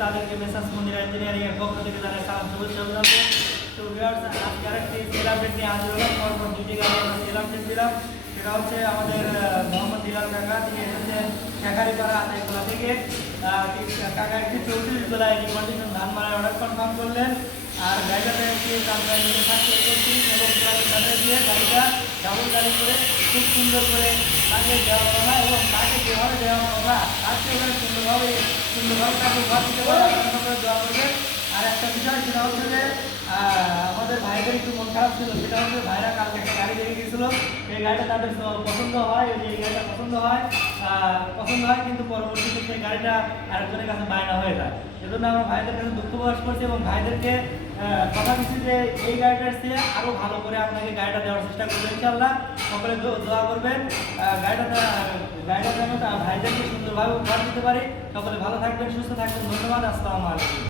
তাদেরকে মেসাজ মন্দিরা ইঞ্জিনিয়ারিং এর পক্ষ থেকে জানাই সালাম শুভেচ্ছা অভিনন্দন। তো ভিউয়ার্স, আজকে আরেকটি সেল আপডেট নিয়ে হাজির হলাম। পরপর দুটি গাড়ি আমরা সেল আপডেট দিলাম। সেটা হচ্ছে আমাদের মোহাম্মদ দিলাল কাকা, তিনি এসেছেন শেখারিপাড়া আতাইকুলা থেকে। কাকা একটি 34 জেলায় রিকন্ডিশন ধান মারার অর্ডার কনফার্ম করলেন। আর গাড়িটাতে একটি কালপ্রাইজের থাকতে এবং গাড়ি দিয়ে গাড়িটা ডাবল গাড়ি করে খুব সুন্দর করে তাকে দেওয়া কথা এবং তাকে যেভাবে দেওয়া কথা তার চেয়ে সুন্দরভাবে তাকে ঘর দিতে পারে দেওয়া করবে। আর একটা বিষয় সেটা হচ্ছে যে আমাদের ভাইদের একটু মন খারাপ ছিল, সেটা হচ্ছে ভাইরা কালকে একটা গাড়ি দেখে গিয়েছিল। এই গাড়িটা তাদের পছন্দ হয়, এই গাড়িটা পছন্দ হয় কিন্তু পরবর্তীতে সেই গাড়িটা আরেকজনের কাছে বায়না হয়ে যায়। এজন্য আমরা ভাইদের কাছে দুঃখ প্রকাশ করছি এবং ভাইদেরকে কথা দিচ্ছি যে এই গাড়িটার চেয়ে আরও ভালো করে আপনাকে গাড়িটা দেওয়ার চেষ্টা করবেন। ইনশাআল্লাহ সকলে দোয়া করবেন গাড়িটা যেন ভাইদেরকে সুন্দরভাবে উপহার দিতে পারি। সকলে ভালো থাকবেন, সুস্থ থাকবেন। ধন্যবাদ। আসসালামু আলাইকুম।